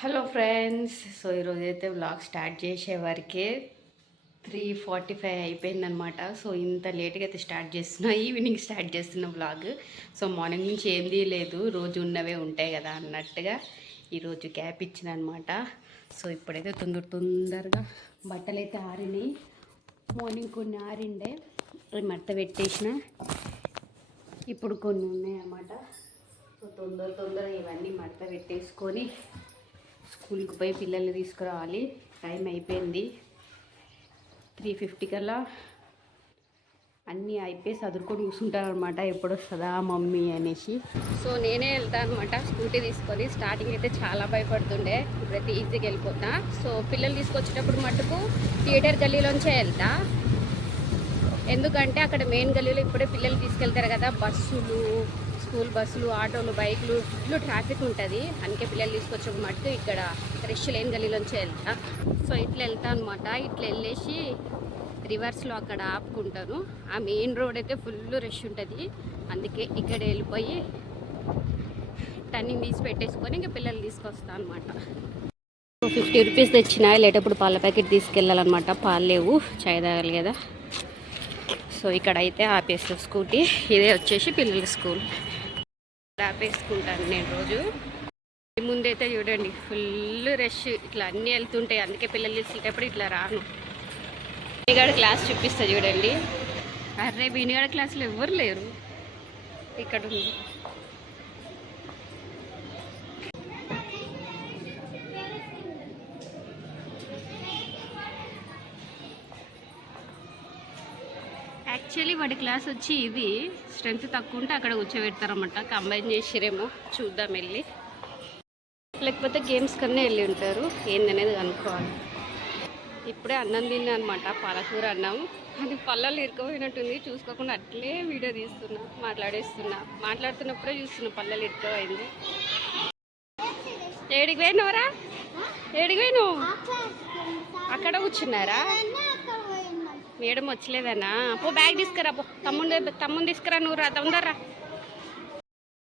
Hello friends. So ఈరోజైతే vlog start చేసే వరకే 3:45 అయిపోయిందనమాట. సో ఇంత లేట్గా అయితే స్టార్ట్ చేస్తున్నా, ఈవినింగ్ స్టార్ట్ చేస్తున్న వ్లాగ్. సో మార్నింగ్ నుంచి ఏం తీయలేదు, రోజు ఉన్నవే ఉంటాయి కదా అన్నట్టుగా ఈరోజు గ్యాప్ ఇచ్చిన అనమాట. సో ఇప్పుడైతే తొందరగా బట్టలు అయితే ఆరినాయి. మార్నింగ్ కొన్ని ఆరిండే మడత పెట్టేసిన, ఇప్పుడు కొన్ని ఉన్నాయి అన్నమాట. సో తొందరగా ఇవన్నీ మడత పెట్టేసుకొని స్కూల్కి పోయి పిల్లల్ని తీసుకురావాలి. టైం అయిపోయింది 3:50 కల్లా. అన్నీ అయిపోయి చదువుకొని కూర్చుంటారు అనమాట, ఎప్పుడు వస్తుందా మమ్మీ అనేసి. సో నేనే వెళ్తాను అనమాట స్కూటీ తీసుకొని. స్టార్టింగ్ అయితే చాలా భయపడుతుండే, ఇప్పుడైతే ఈజీగా వెళ్ళిపోతా. సో పిల్లలు తీసుకొచ్చేటప్పుడు మటుకు థియేటర్ గల్లీలోంచే వెళ్తా, ఎందుకంటే అక్కడ మెయిన్ గల్లీలో ఇప్పుడే పిల్లలు తీసుకెళ్తారు కదా, బస్సులు, స్కూల్ బస్సులు, ఆటోలు, బైకులు, ఫుల్ ట్రాఫిక్ ఉంటుంది. అందుకే పిల్లలు తీసుకొచ్చే మటుకు ఇక్కడ రష్ లేని గల్లీలోంచి వెళ్తా. సో ఇట్లా వెళ్తా అనమాట. ఇట్లా వెళ్ళేసి రివర్స్లో అక్కడ ఆపుకుంటాను. ఆ మెయిన్ రోడ్ అయితే ఫుల్ రష్ ఉంటుంది, అందుకే ఇక్కడ వెళ్ళిపోయి టర్నింగ్ తీసి పెట్టేసుకొని ఇంకా పిల్లలు తీసుకొస్తాను అనమాట. 50 రూపీస్ తెచ్చిన, లేటప్పుడు పాల ప్యాకెట్ తీసుకెళ్ళాలన్నమాట. పాలు లేవు, చాయ్ తాగాలి కదా. సో ఇక్కడ అయితే ఆపేస్తాను స్కూటీ. ఇదే వచ్చేసి పిల్లల స్కూల్. ఆపేసుకుంటాను నేను రోజు. ముందైతే చూడండి ఫుల్ రష్, ఇట్లా అన్నీ వెళ్తుంటాయి, అందుకే పిల్లలు తీసుకెళ్ళేటప్పుడు ఇట్లా రాను. బీనిగాడ క్లాస్ చూపిస్తా చూడండి. అరే బీనిగాడ క్లాసులో ఎవ్వరు లేరు, ఇక్కడ ఉంది. యాక్చువల్లీ వాడి క్లాస్ వచ్చి ఇది, స్ట్రెంత్ తక్కువ ఉంటే అక్కడ కూర్చోబెడతారన్నమాట. కంబైన్ చేసిరేమో, చూద్దాం వెళ్ళి. లేకపోతే గేమ్స్ కన్నా వెళ్ళి ఉంటారు, ఏందనేది కనుక్కోవాలి. ఇప్పుడే అన్నం తిన్నా అనమాట, పాలకూర అన్నం. అది పళ్ళల్లో ఇరుక్కుపోయినట్టుంది, చూసుకోకుండా అట్లే వీడియో తీస్తున్నా, మాట్లాడుతున్నప్పుడే చూస్తున్నా పళ్ళల్లో ఇరుక్కుపోయింది. ఏడికి పోయినవరా? ఏడికి పోయినావు? అక్కడ కూర్చున్నారా? మేడం వచ్చలేదనా? పో బ్యాగ్ తీసుకురా, పో తమ్ముని తీసుకురా, నువ్వు రా తొందరరా.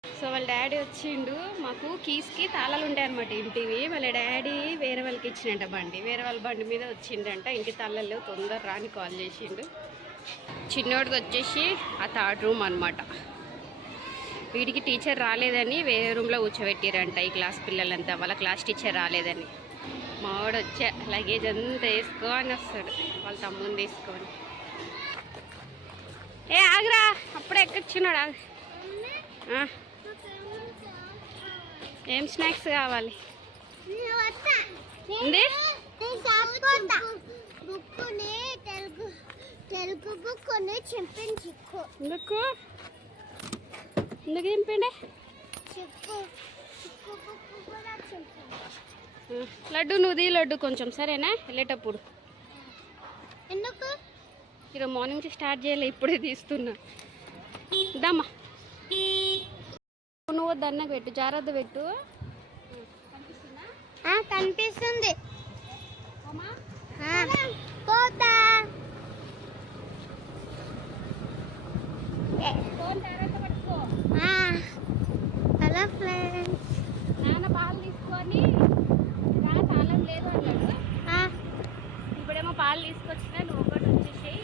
సో వాళ్ళ డాడీ వచ్చిండు. మాకు కీస్కి తాళాలు ఉంటాయన్నమాట ఇంటివి. వాళ్ళ డాడీ వేరే వాళ్ళకి ఇచ్చినట్ట బండి, వేరే వాళ్ళ బండి మీద వచ్చిండంట. ఇంటి తాళాలు తొందర రాని కాల్ చేసిండు. చిన్నోడికి వచ్చేసి ఆ 3rd రూమ్ అనమాట. వీడికి టీచర్ రాలేదని వేరే రూమ్లో కూర్చోబెట్టిరంట, ఈ క్లాస్ పిల్లలంతా. వాళ్ళ క్లాస్ టీచర్ రాలేదని. మావాడు వచ్చా లగేజ్ అంతా వేసుకో అని వస్తాడు, వాళ్ళ తమ్ముని తీసుకొని. ఏ ఆగరా, అప్పుడే ఎక్కొచ్చినాడు. ఆగ, ఏం స్నాక్స్ కావాలి? ఎందుకు చింపిండే? లడ్డు నువ్వు లడ్డు కొంచెం, సరేనా? వెళ్ళేటప్పుడు ఈరోజు మార్నింగ్ నుంచి స్టార్ట్ చేయలే, ఇప్పుడే తీస్తున్నా. దమ్మా నువ్వు దన్న పెట్టు, జాగ్రత్త పెట్టు. కనిపిస్తుంది. హలో ఫ్రెండ్స్, నాన్న పాలు తీసుకొని రా, తాళం లేదు అన్నాడు. ఇప్పుడేమో పాలు తీసుకొచ్చినా, నువ్వు ఒకటి వచ్చేసేయి.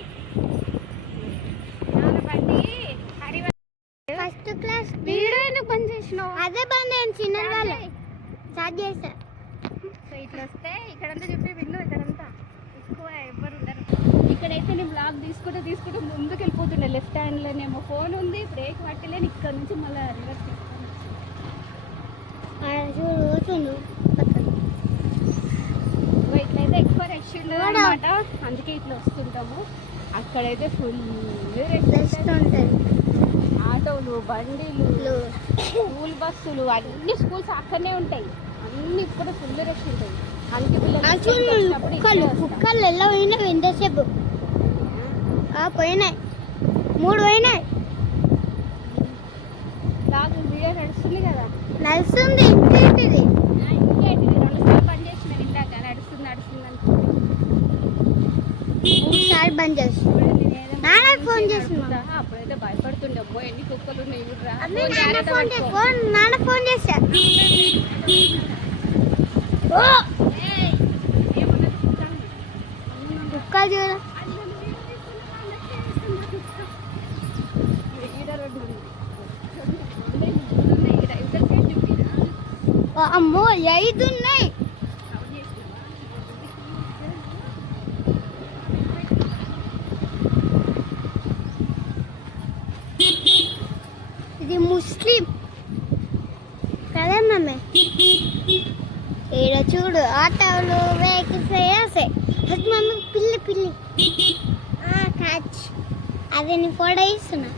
నాన్న బండి ఫస్ట్ క్లాస్ వీడియో ఎందుకు బంద్ చేసినావు? అదే బంద్ అయ్యాను, చిన్న వాళ్ళు స్టార్ట్ చేసా. సో ఇట్లా వస్తే ఇక్కడంతా చెప్పి విన్ను, ఇక్కడంతా ఎక్కువ ఎవ్వరు ఉండరు. ఇక్కడైతే నేను బ్లాగ్ తీసుకుంటూ ముందుకు వెళ్ళిపోతుండే. లెఫ్ట్ హ్యాండ్లోనేమో ఫోన్ ఉంది, బ్రేక్ పట్టలేని, ఇక్కడ నుంచి మళ్ళీ రివర్స్ తీసుకున్నాను. ఇట్లయితే ఎక్కువ రష్ ఉండదు అనమాట, అందుకే ఇట్లా వస్తుంటాము. అక్కడైతే ఫుల్ రష్ ఉంటుంది. ఆటోలు, బండిలు, స్కూల్ బస్సులు, అన్ని స్కూల్స్ అక్కడనే ఉంటాయి. అన్ని ఇప్పుడు ఫుల్ రష్ ఉంటాయి. అందుకే పిల్లలు కుక్కలు ఎలా పోయినాయి ఎంతసేపు? పోయినాయి, 3 పోయినాయి. బ్లాగ్ వీడియో నడుస్తుంది కదా? నడుస్తుంది. ఇంకేంటిది? 2 సార్లు బంద్ చేసిన ఇందాక. నడుస్తుంది అనుకుంటున్నాను, 3 సార్లు బంద్ చేసి ఫోన్ చేస్తున్నా. అప్పుడైతే భయపడుతుండే, అమ్మో ఎన్ని కుక్కలు ఉన్నాయి. నాన్న ఫోన్ చేశా. అమ్మో 5 ఉన్నాయి. ఇది ముస్లిం కదా మమ్మీ. ఈడ చూడు ఆటోలు వెహికల్స్ వేసే. అది మమ్మీ పిల్లి పిల్లి క్యాచ్. అది నీ ఫోటో ఇస్తున్నా.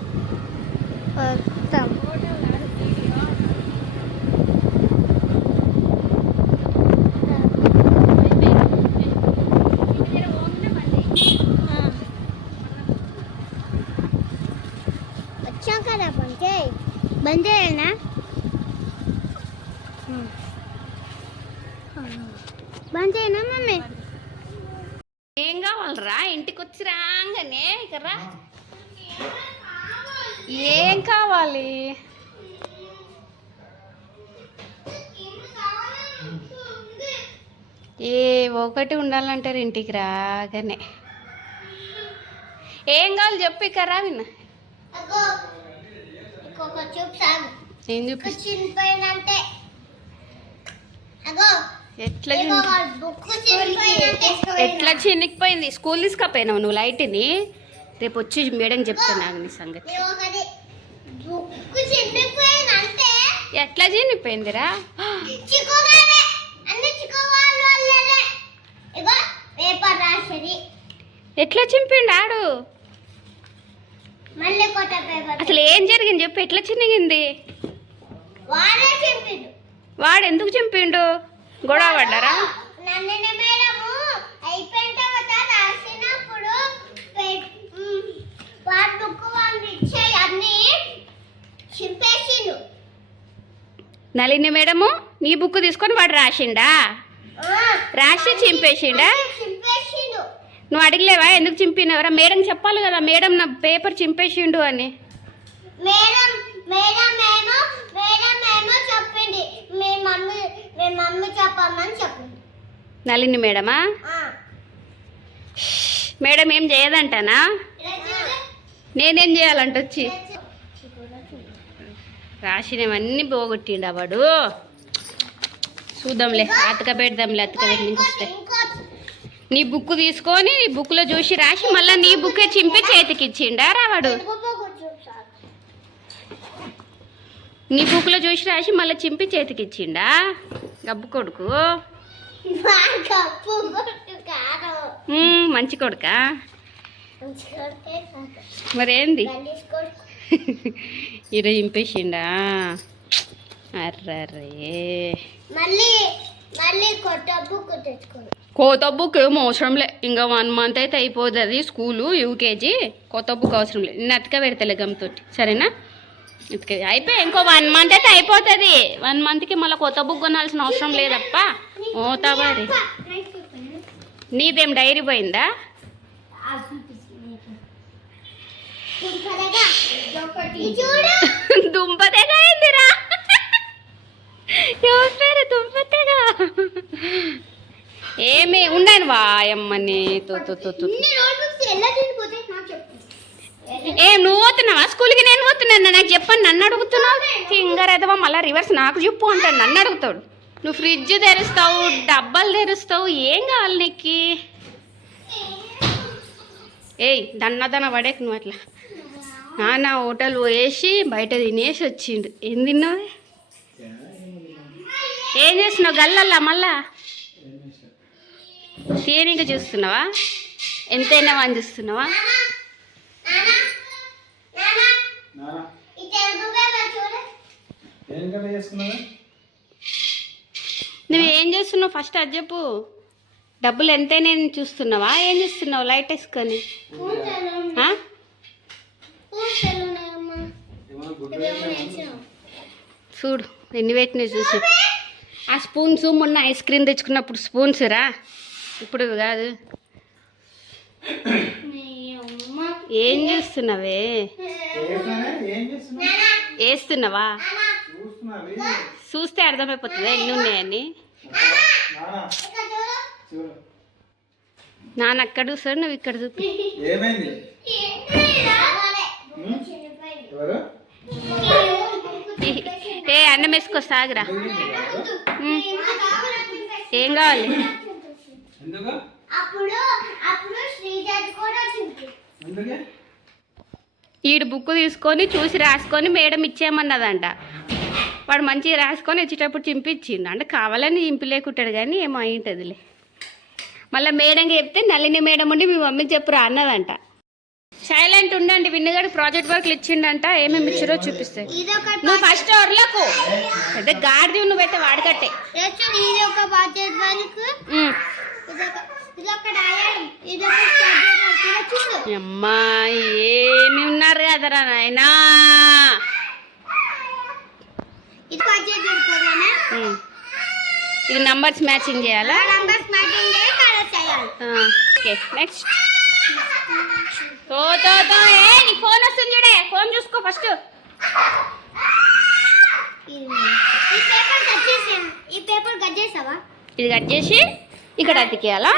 వచ్చాం కదా బంద్ చేయనా? బంద్ చేయనా మమ్మీ? ఏం కావాలరా? ఇంటికి వచ్చి రాగానే ఇక్కడ రా. ఏం కావాలి? ఏ ఒకటి ఉండాలంటారు ఇంటికి రాగానే. ఏం కావాలి చెప్పు. ఇక్కడ రా విన్నా. ఏం చూపిస్తే ఎట్లా చినిగిపోయింది? స్కూల్ తీసుకపోయినావు నువ్వు లైట్ని. రేపు వచ్చి మేడం చెప్తాను నాకు నీ సంగతి. ఎట్లా చినిగిపోయిందిరా? ఎట్లా చింపిండు ఆడు? అసలు ఏం జరిగింది చెప్పు. ఎట్లా చినిగింది? వాడు ఎందుకు చింపిండు? గొడవ పడ్డారా? నళిని మేడము నీ బుక్ తీసుకొని వాడు రాసిండా? రాసి చింపేసిండా? నువ్వు అడగలేవా ఎందుకు చింపినవరా? మేడం చెప్పాలి కదా, మేడం నా పేపర్ చింపేసిండు అని. నళిని మేడమా? మేడం ఏం చేయదంటానా? నేనేం చేయాలంట వచ్చి? రాసినవన్నీ పోగొట్టిండా వాడు. చూద్దాంలే, అతక పెడదాంలే. అతక పెట్టింకి వస్తే నీ బుక్ తీసుకొని బుక్లో చూసి రాసి మళ్ళీ నీ బుక్ చింపి చేతికి ఇచ్చిండా రావాడు? నీ బుక్లో చూసి రాసి మళ్ళీ చింపి చేతికి ఇచ్చిండా గబ్బు కొడుకు? మంచి కొడుకా? మరేంది ఈరోజు చింపేసిండా? అర్రే కొత్త బుక్ ఏమో అవసరంలే. ఇంకా 1 month అయితే అయిపోతుంది స్కూలు, యూకేజీ. కొత్త బుక్ అవసరం లేదు. నేను అతక పెడతలే గమ్తోటి, సరేనా? అయిపోయి ఇంకో 1 month అయితే అయిపోతుంది. 1 monthకి మళ్ళీ కొత్త బుక్ కొనాల్సిన అవసరం లేదప్ప. ఓతాబారి నీదేం డైరీ పోయిందా? దుంపతేగా అయిందిరా. ఎవరి పేరు దుంపతేగా? ఏమి ఉండను వాయమ్మని. ఏం నువ్వు పోతున్నావా స్కూల్కి? నేను పోతున్నాను. నాకు చెప్పండి, నన్ను అడుగుతున్నావు. ఫింగర్ ఎదవా మళ్ళీ రివర్స్ నాకు చెప్పు అంటాడు, నన్ను అడుగుతాడు. నువ్వు ఫ్రిడ్జ్ తెరుస్తావు, డబ్బాలు తెరుస్తావు, ఏం కావాలి నీకు? ఏయ్ దన్న పడేకు నువ్వు అట్లా. నాన్న హోటల్ పోయేసి బయట తినేసి వచ్చిండు. ఏం తిన్నావు? ఏం చేస్తున్నావు గల్లల్లా? మళ్ళా తీరిక చూస్తున్నావా? ఎంతైనా అని చూస్తున్నావా? నువ్వేం చేస్తున్నావు ఫస్ట్ అది చెప్పు. డబ్బులు ఎంతైనా చూస్తున్నావా? ఏం చేస్తున్నావు లైట్ వేసుకొని? చూడు ఎన్ని పెట్టినాయి చూసి. ఆ స్పూన్స్ మొన్న ఐస్ క్రీమ్ తెచ్చుకున్నప్పుడు స్పూన్స్ రా, ఇప్పుడు కాదు. ఏం చేస్తున్నావే? వేస్తున్నావా? చూస్తే అర్థమైపోతుందా ఎన్ని ఉన్నాయని? నాన్న అక్కడ చూస్తాడు, నువ్వు ఇక్కడ చూపి. ఏమైంది? ఎవరు? ఏ అన్నం వేసుకొస్తాగరా. ఏం కావాలి? ఎందుకు? ఈడు బుక్ తీసుకొని చూసి రాసుకొని మేడం ఇచ్చేయమన్నదంట. వాడు మంచిగా రాసుకొని వచ్చేటప్పుడు చింపిచ్చిండు. అంటే కావాలని చింపిలేకుంటాడు కానీ ఏమో అయింటదిలే. మళ్ళీ మేడంకి చెప్తే నళిని మేడం ఉండి మీ మమ్మీకి చెప్పురా అన్నదంట. సైలెంట్ ఉండండి, విన్నగాడు ప్రాజెక్ట్ వర్క్లు ఇచ్చిండంట. ఏమేమి ఇచ్చారో చూపిస్తాయి. నువ్వు ఫస్ట్ ఎవరిలోకు పెద్ద గాడిది, నువ్వైతే వాడకట్టే. అమ్మా ఏమి ఉన్నారు కదరా నాయనా. ఇది నంబర్స్ మ్యాచింగ్ చేయాలా? Okay next. నీ ఫోన్ వస్తుంది చూడే, ఫోన్ చూసుకో ఫస్ట్. ఇది కట్ చేసి ఇక్కడ అతికేయాలా?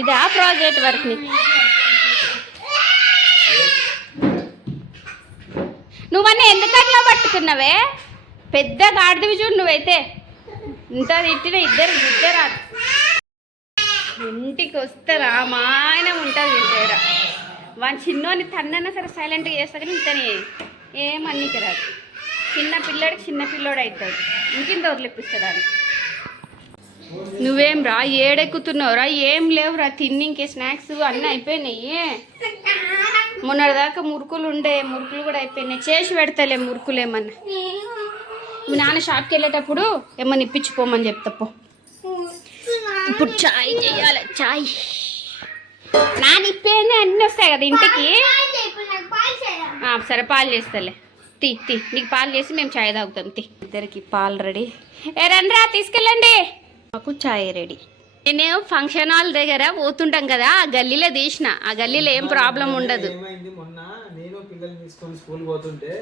ఇదా ప్రాజెక్ట్ వర్క్ ని? నువ్వన్నీ ఎందుకు అట్లా పట్టుకున్నావే? పెద్ద గాడిదవి చూడు నువ్వైతే. ఇంత తిట్టిన ఇద్దరు ఇంటికి వస్తారా మా ఆయన ఉంటుంది తింటారా. వాని చిన్నోని తన్నన్నా సరే సైలెంట్గా చేస్తా కానీ ఇంతని ఏమన్నీకి రాదు. చిన్న పిల్లోడు అవుతాడు. ఇంకింత వదిలిపిస్తాడు అది. నువ్వేం రా ఏడెక్కుతున్నావురా? ఏం లేవురా, తిని ఇంకే స్నాక్స్ అన్నీ అయిపోయినాయి. మొన్నటిదాకా మురుకులు కూడా అయిపోయినాయి. చేసి పెడతాలే మురుకులు ఏమన్నా. మీ నాన్న షాప్కి వెళ్ళేటప్పుడు ఏమన్నా ఇప్పించిపోమని చెప్తాపో. ఇప్పుడు చాయ్ చేయాలి. చాయ్ నాన్న ఇప్పేంది అన్నీ వస్తాయి కదా ఇంటికి. సరే పాలు చేస్తాలే. తీ నీకు పాలు చేసి మేము చాయ్ తాగుతాం. ఇద్దరికి పాలు రెడీ. రండ్రా తీసుకెళ్ళండి. మాకు చాయ్ రెడీ. నేను ఫంక్షన్ హాల్ దగ్గర పోతుంటాం కదా, ఆ గల్లీలో తీసిన. ఆ గల్లీలో ఏం ప్రాబ్లం ఉండదు. మొన్న నేను పిల్లల్ని తీసుకొని స్కూల్ పోతుంటే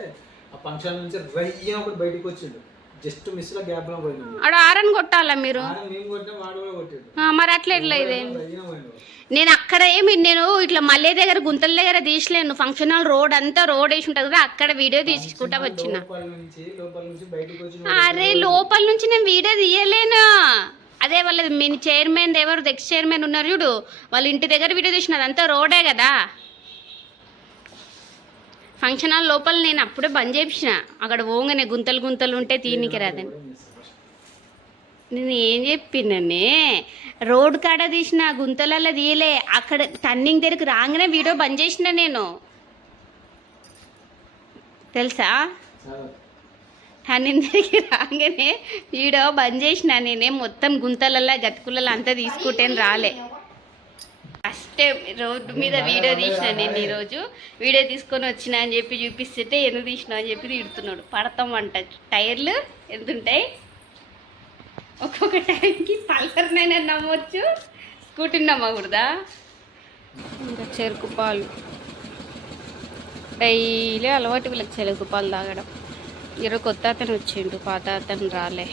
ఆ ఫంక్షన్ నుంచి రయ్య ఒకటి బయటకు వచ్చిండు. జస్ట్ మిస్ లో గ్యాప్ లో పోయింది. ఆడ ఆరని కొట్టాలా మీరు? మరి అట్లా ఎట్లా ఇదే? నేను అక్కడ నేను ఇట్లా మల్లె దగ్గర గుంతల దగ్గర తీసలేను. ఫంక్షన్ హాల్ రోడ్ అంతా రోడ్ వేసి ఉంటుంది కదా, అక్కడ వీడియో తీసుకుంటా వచ్చిన. అరే లోపల నుంచి నేను వీడియో తీయలేను. అదే వాళ్ళది మీ చైర్మన్ ఎవరు ఎక్స్ చైర్మన్ ఉన్నారు చూడు, వాళ్ళ ఇంటి దగ్గర వీడియో తీసిన. అదంతా రోడే కదా. ఫంక్షన్ హాల్ లోపల నేను అప్పుడే బంద్ చేపించిన. అక్కడ పోగానే గుంతలు ఉంటే తీనికి రాదని నేను ఏం చెప్పిననే. రోడ్ కాడ తీసిన, గుంతలలో తీయలే. అక్కడ టర్నింగ్ దగ్గరికి రాగానే వీడియో బంద్ చేసిన నేను, తెలుసా? టర్నింగ్ దగ్గరికి రాగానే వీడియో బంద్ చేసిన నేనే. మొత్తం గుంతలలో గతుకులలో అంతా తీసుకుంటేనే రాలే. ఫస్ట్ రోడ్డు మీద వీడియో తీసిన నేను. ఈరోజు వీడియో తీసుకొని వచ్చిన అని చెప్పి చూపిస్తుంటే ఎందుకు తీసినా అని చెప్పి తిడుతున్నాడు. పడతామంట. టైర్లు ఎంత ఉంటాయి? ఒక్కొక్క టైంకి పల్సర్నైనా నమ్మవచ్చు, స్కూటీని నమ్మకూడదా? ఇంకా చెరుకు పాలు డైలీ అలవాటు వీళ్ళకి చెరుకు పాలు తాగడం. ఈరోజు కొత్త అతను వచ్చిండు, పాత అతను రాలే.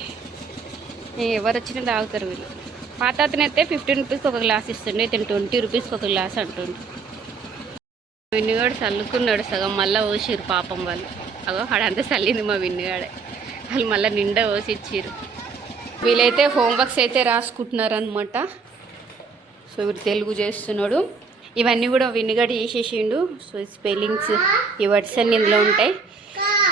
ఎవరు వచ్చినా తాగుతారు వీళ్ళు. పాత అతను అయితే 15 రూపీస్కి ఒక గ్లాస్ ఇస్తుండే, ఇతను 20 రూపీస్కి ఒక గ్లాస్ అంటుండే. విన్నుగాడు చల్లుకున్నాడు సగం, మళ్ళీ పోసిరు పాపం వాళ్ళు. అగో ఆడంతా చల్లింది మా విన్నుగాడే. వాళ్ళు మళ్ళీ నిండా పోసి ఇచ్చిర్రు. వీళ్ళైతే హోంవర్క్స్ అయితే రాసుకుంటున్నారు అనమాట. సో వీడు తెలుగు చేస్తున్నాడు. ఇవన్నీ కూడా విన్నుగాడు చేసేసిండు. సో స్పెల్లింగ్స్ ఈ వర్డ్స్ అన్ని ఇందులో ఉంటాయి,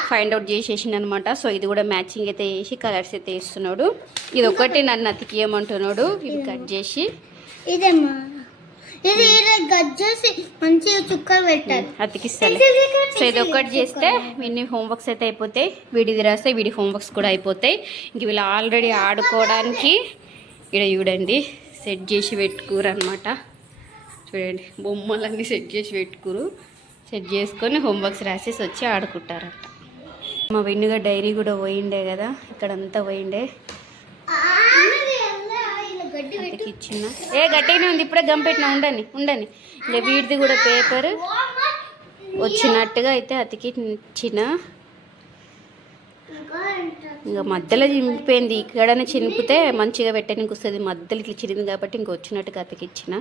ఫైండ్ అవుట్ చేసేసిండు అనమాట. సో ఇది కూడా మ్యాచింగ్ అయితే వేసి కలర్స్ అయితే వేస్తున్నాడు. ఇది ఒకటి నన్ను అతికియమంటున్నాడు. ఇది కట్ చేసి అతికిస్తాను. సో ఇది ఒకటి చేస్తే వీడిని హోంవర్క్స్ అయితే అయిపోతాయి. వీడిది రాస్తే వీడి హోంవర్క్స్ కూడా అయిపోతాయి. ఇంక వీళ్ళు ఆల్రెడీ ఆడుకోవడానికి ఇక్కడ చూడండి సెట్ చేసి పెట్టుకురు అనమాట. చూడండి బొమ్మలన్నీ సెట్ చేసి పెట్టుకురు. సెట్ చేసుకొని హోంవర్క్స్ రాసేసి వచ్చి ఆడుకుంటారంట. మా విన్నుగా డైరీ కూడా పోయిండే కదా, ఇక్కడంతా పోయిండే. ఇచ్చిన గట్టిగానే ఉంది. ఇప్పుడే గంపెట్టిన. ఉండని ఇంకా వీడిది కూడా పేపర్ వచ్చినట్టుగా అయితే అతికి ఇచ్చిన. ఇంకా మధ్యలో చింపిపోయింది. ఇక్కడనే చినిపితే మంచిగా పెట్టడానికి వస్తుంది. మధ్యలో ఇట్లా చిరిగింది కాబట్టి ఇంక వచ్చినట్టుగా అతికిచ్చిన.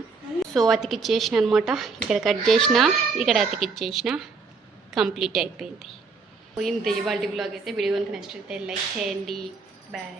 సో అతికిచ్చేసిన అనమాట. ఇక్కడ కట్ చేసిన, ఇక్కడ అతికిచ్చేసిన, కంప్లీట్ అయిపోయింది. ఇంత ఇవాళ బ్లాగ్ అయితే. వీడియో కనుక నచ్చితే లైక్ చేయండి. బాయ్.